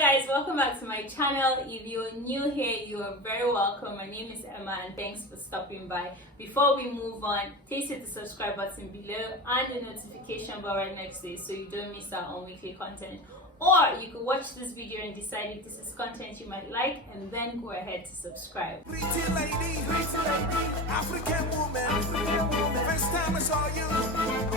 guys, welcome back to my channel. If you're new here, you are very welcome. My name is Emma and thanks for stopping by. Before we move on, please hit the subscribe button below and the notification bell right next to it so you don't miss out on weekly content. Or you could watch this video and decide if this is content you might like and then go ahead to subscribe. Pretty lady, African woman, first time I saw you,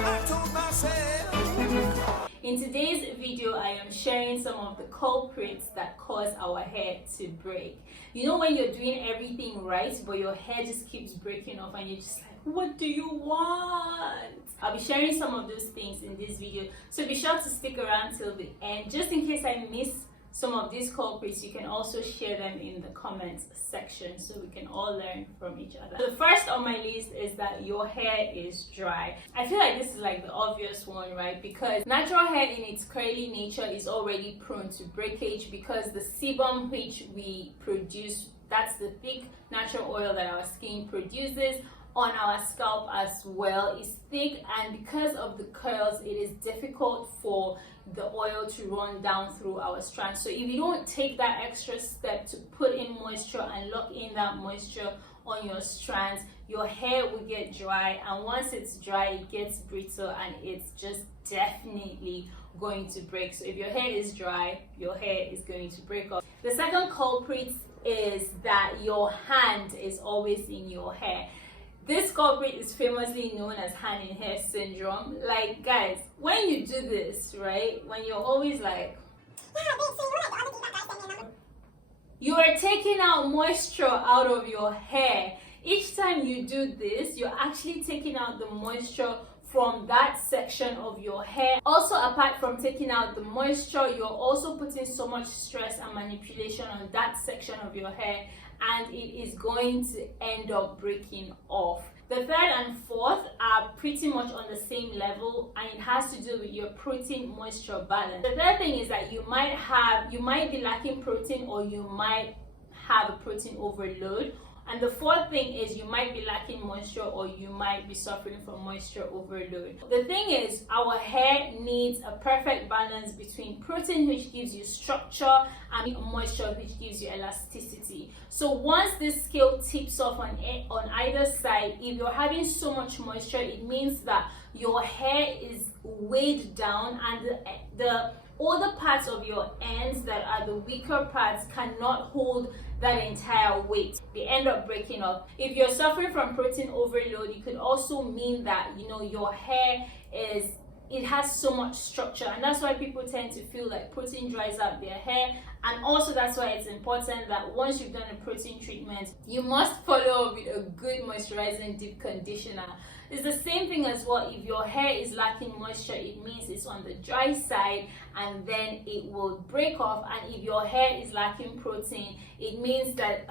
I told myself. In today's video, I am sharing some of the culprits that cause our hair to break. You know when you're doing everything right, but your hair just keeps breaking off and you're just like, what do you want? I'll be sharing some of those things in this video, so be sure to stick around till the end. Just in case I miss some of these culprits, you can also share them in the comments section so we can all learn from each other. The first on my list is that your hair is dry. I feel like this is like the obvious one, right? Because natural hair in its curly nature is already prone to breakage because the sebum which we produce, that's the thick natural oil that our skin produces on our scalp as well, is thick, and because of the curls it is difficult for the oil to run down through our strands. So if you don't take that extra step to put in moisture and lock in that moisture on your strands, your hair will get dry, and once it's dry it gets brittle and it's just definitely going to break. So if your hair is dry, your hair is going to break off. The second culprit is that your hand is always in your hair. This culprit is famously known as hand in hair syndrome. Like guys, when you do this, right, when you're always like, you are taking out moisture out of your hair. Each time you do this, you're actually taking out the moisture from that section of your hair. Also, apart from taking out the moisture, you're also putting so much stress and manipulation on that section of your hair, and it is going to end up breaking off. The third and fourth are pretty much on the same level, and it has to do with your protein moisture balance. The third thing is that you might be lacking protein, or you might have a protein overload. And the fourth thing is you might be lacking moisture, or you might be suffering from moisture overload. The thing is, our hair needs a perfect balance between protein, which gives you structure, and moisture, which gives you elasticity. So once this scale tips off on either side, if you're having so much moisture, it means that your hair is weighed down, and the other parts of your ends that are the weaker parts cannot hold that entire weight. They end up breaking off. If you're suffering from protein overload, it could also mean that, you know, your hair has so much structure, and that's why people tend to feel like protein dries out their hair. And also that's why it's important that once you've done a protein treatment, you must follow up with a good moisturizing deep conditioner. It's the same thing as well. If your hair is lacking moisture, it means it's on the dry side, and then it will break off. And if your hair is lacking protein, it means that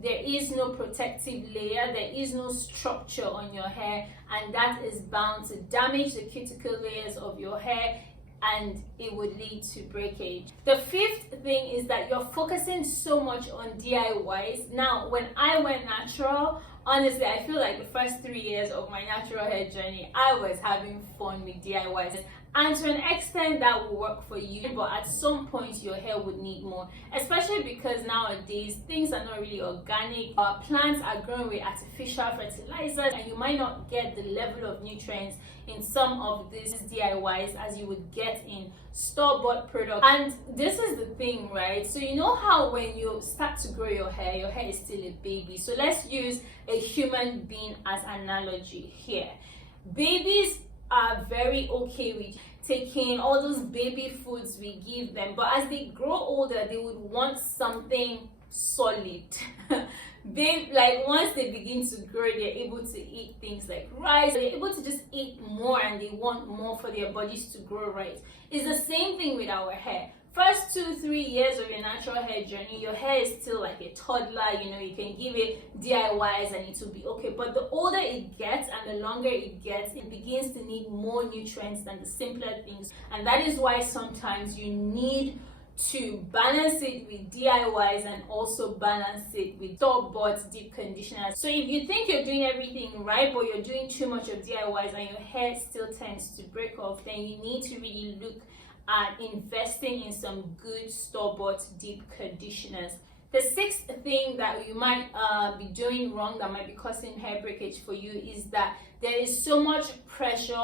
there is no protective layer, there is no structure on your hair, and that is bound to damage the cuticle layers of your hair, and it would lead to breakage. The fifth thing is that you're focusing so much on DIYs. Now, when I went natural, honestly, I feel like the first 3 years of my natural hair journey, I was having fun with DIYs. And to an extent that will work for you, but at some point your hair would need more, especially because nowadays things are not really organic. Our plants are grown with artificial fertilizers, and you might not get the level of nutrients in some of these DIYs as you would get in store-bought products. And this is the thing, right? So you know how when you start to grow your hair is still a baby. So let's use a human being as analogy here. Babies are very okay with taking all those baby foods we give them, but as they grow older, they would want something solid. Like once they begin to grow, they're able to eat things like rice, they're able to just eat more, and they want more for their bodies to grow right. It's the same thing with our hair. First 2-3 years of your natural hair journey, your hair is still like a toddler. You know, you can give it DIYs and it will be okay. But the older it gets and the longer it gets, it begins to need more nutrients than the simpler things. And that is why sometimes you need to balance it with DIYs and also balance it with store-bought deep conditioners. So if you think you're doing everything right, but you're doing too much of DIYs and your hair still tends to break off, then you need to really look at investing in some good store-bought deep conditioners. The sixth thing that you might be doing wrong that might be causing hair breakage for you is that there is so much pressure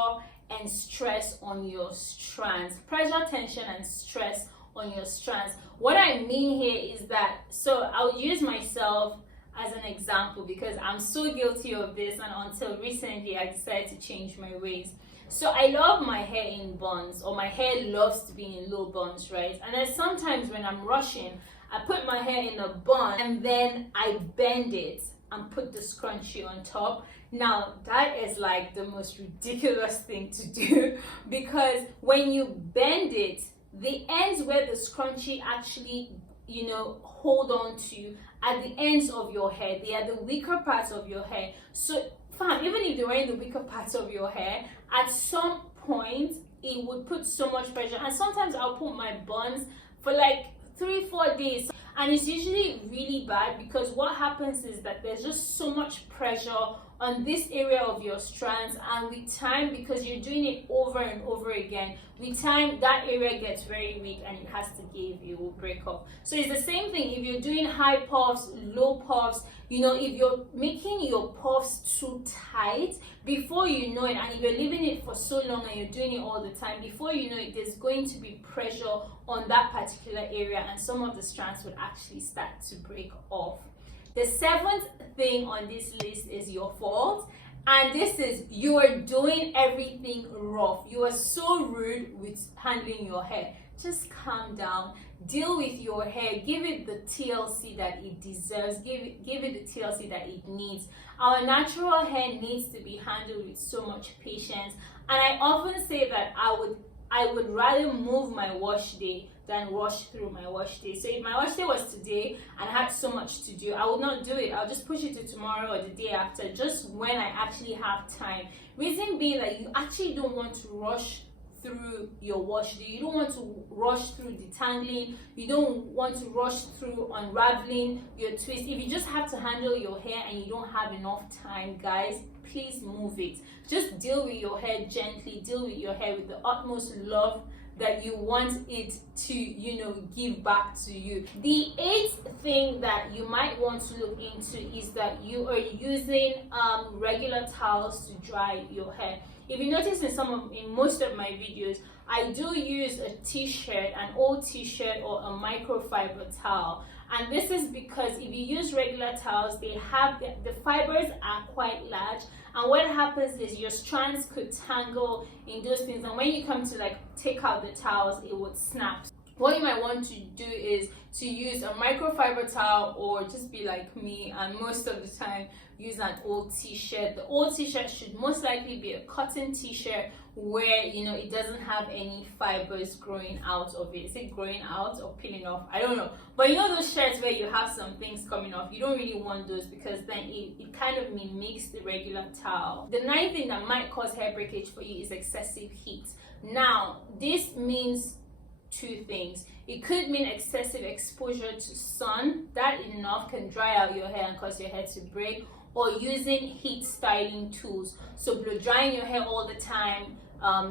and stress on your strands. Pressure, tension, and stress on your strands. What I mean here is that, so I'll use myself as an example because I'm so guilty of this, and until recently I decided to change my ways. So I love my hair in buns, or my hair loves to be in low buns, right? And then sometimes when I'm rushing, I put my hair in a bun and then I bend it and put the scrunchie on top. Now that is like the most ridiculous thing to do because when you bend it, the ends where the scrunchie actually, you know, hold on to at the ends of your hair, they are the weaker parts of your hair. So fam, even if they were in the weaker parts of your hair, at some point it would put so much pressure. And sometimes I'll put my buns for like 3-4 days, and it's usually really bad because what happens is that there's just so much pressure on this area of your strands, and with time, because you're doing it over and over again, with time that area gets very weak and it has to give, it will break off. So it's the same thing if you're doing high puffs, low puffs, you know, if you're making your puffs too tight, before you know it, and if you're leaving it for so long and you're doing it all the time, before you know it, there's going to be pressure on that particular area and some of the strands would actually start to break off. The seventh thing on this list is your fault, and this is you are doing everything rough. You are so rude with handling your hair. Just calm down, deal with your hair, give it the TLC that it deserves, give it the TLC that it needs. Our natural hair needs to be handled with so much patience, and I often say that I would rather move my wash day than rush through my wash day. So if my wash day was today and I had so much to do, I would not do it. I'll just push it to tomorrow or the day after, just when I actually have time. Reason being that you actually don't want to rush through your wash day. You don't want to rush through detangling. You don't want to rush through unraveling your twist. If you just have to handle your hair and you don't have enough time, guys, please move it. Just deal with your hair gently, deal with your hair with the utmost love that you want it to, you know, give back to you. The eighth thing that you might want to look into is that you are using regular towels to dry your hair. If you notice in most of my videos, I do use a t-shirt, an old t-shirt or a microfiber towel. And this is because if you use regular towels, they have the fibers are quite large, and what happens is your strands could tangle in those things, and when you come to like take out the towels, it would snap. What you might want to do is to use a microfiber towel, or just be like me and most of the time use an old t-shirt. The old t-shirt should most likely be a cotton t-shirt where, you know, it doesn't have any fibers growing out of it. Is it growing out or peeling off? I don't know. But you know those shirts where you have some things coming off, you don't really want those because then it kind of mimics the regular towel. The ninth thing that might cause hair breakage for you is excessive heat. Now, this means two things. It could mean excessive exposure to sun. That in enough can dry out your hair and cause your hair to break, or using heat styling tools. So blow drying your hair all the time,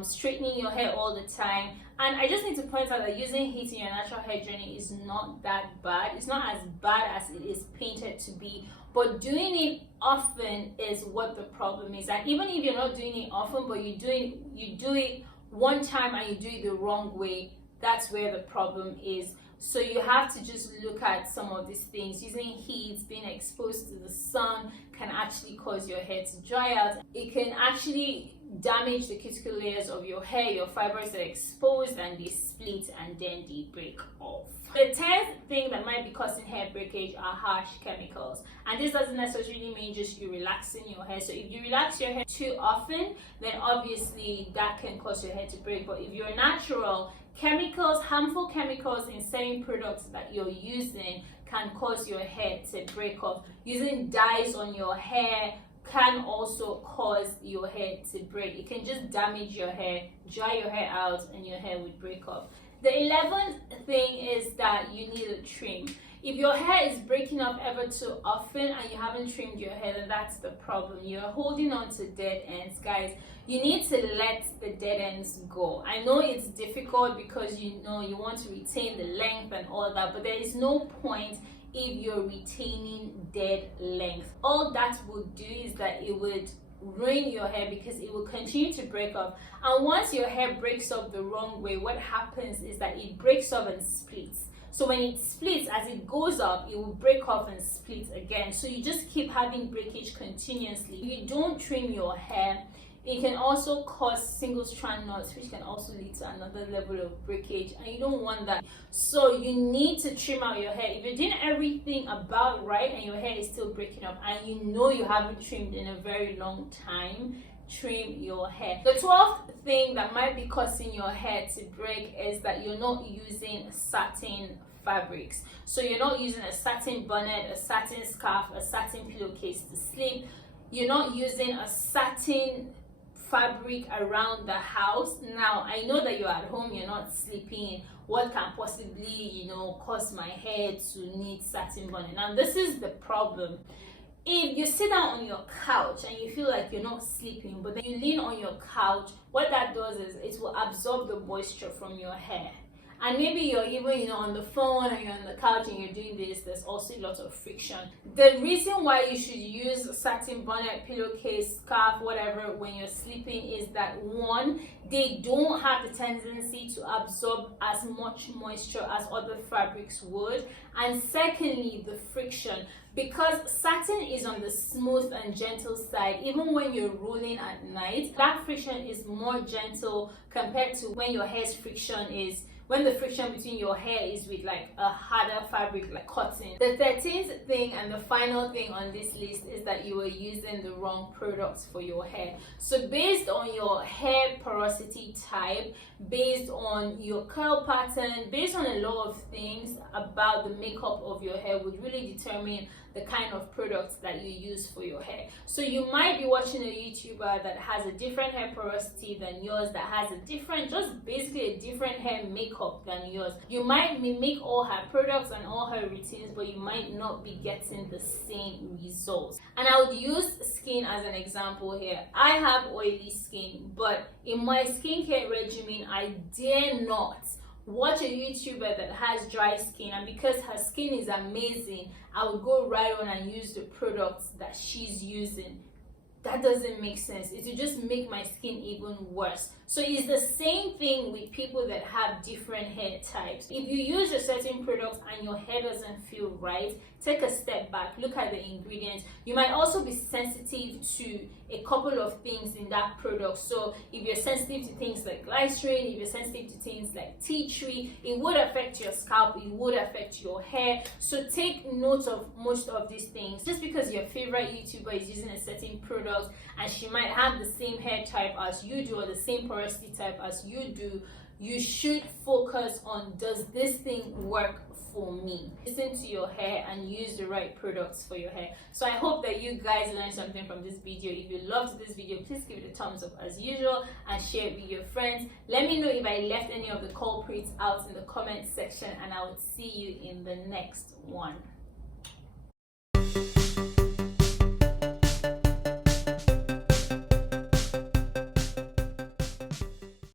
straightening your hair all the time. And I just need to point out that using heat in your natural hair journey is not that bad. It's not as bad as it is painted to be, but doing it often is what the problem is. And even if you're not doing it often, but you do it one time and you do it the wrong way, that's where the problem is. So you have to just look at some of these things. Using heat, being exposed to the sun can actually cause your hair to dry out. It can actually damage the cuticle layers of your hair. Your fibers are exposed and they split and then they break off. The 10th thing that might be causing hair breakage are harsh chemicals. And this doesn't necessarily mean just you relaxing your hair. So if you relax your hair too often, then obviously that can cause your hair to break. But if you're natural, chemicals, harmful chemicals in certain products that you're using can cause your hair to break off. Using dyes on your hair can also cause your hair to break. It can just damage your hair, dry your hair out, and your hair would break off. The 11th thing is that you need a trim. If your hair is breaking up ever too often and you haven't trimmed your hair, then that's the problem. You're holding on to dead ends, guys. You need to let the dead ends go. I know it's difficult because you know you want to retain the length and all that, but there is no point if you're retaining dead length. All that would do is that it would ruin your hair because it will continue to break off, and once your hair breaks off the wrong way, what happens is that it breaks off and splits. So when it splits, as it goes up, it will break off and split again. So you just keep having breakage continuously. If you don't trim your hair, it can also cause single strand knots, which can also lead to another level of breakage, and you don't want that. So you need to trim out your hair. If you're doing everything about right and your hair is still breaking up and you know you haven't trimmed in a very long time, trim your hair. The 12th thing that might be causing your hair to break is that you're not using satin fabrics. So you're not using a satin bonnet, a satin scarf, a satin pillowcase to sleep. You're not using a satin fabric around the house. Now, I know that you're at home, you're not sleeping. What can possibly, cause my hair to need satin bonnet? Now, this is the problem. If you sit down on your couch and you feel like you're not sleeping, but then you lean on your couch, what that does is it will absorb the moisture from your hair. And maybe you're even, on the phone and you're on the couch and you're doing this, there's also a lot of friction. The reason why you should use satin bonnet, pillowcase, scarf, whatever, when you're sleeping is that, one, they don't have the tendency to absorb as much moisture as other fabrics would. And secondly, the friction. Because satin is on the smooth and gentle side, even when you're rolling at night, that friction is more gentle compared to when your hair's friction is when the friction between your hair is with like a harder fabric like cotton. The 13th thing and the final thing on this list is that you were using the wrong products for your hair. So based on your hair porosity type, based on your curl pattern, based on a lot of things about the makeup of your hair would really determine the kind of products that you use for your hair. So you might be watching a YouTuber that has a different hair porosity than yours, that has a different, just basically a different hair makeup than yours. You might mimic all her products and all her routines, but you might not be getting the same results. And I would use skin as an example here. I have oily skin, but in my skincare regimen, I dare not watch a YouTuber that has dry skin, and because her skin is amazing, I would go right on and use the products that she's using. That doesn't make sense. It will just make my skin even worse. So it's the same thing with people that have different hair types. If you use a certain product and your hair doesn't feel right, take a step back, look at the ingredients. You might also be sensitive to a couple of things in that product. So if you're sensitive to things like glycerin, if you're sensitive to things like tea tree, it would affect your scalp, it would affect your hair. So take note of most of these things. Just because your favorite YouTuber is using a certain product and she might have the same hair type as you do or the same porosity type as you do, you should focus on, does this thing work for me? Listen to your hair and use the right products for your hair. So I hope that you guys learned something from this video. If you loved this video, please give it a thumbs up as usual and share it with your friends. Let me know if I left any of the culprits out in the comment section, and I will see you in the next one.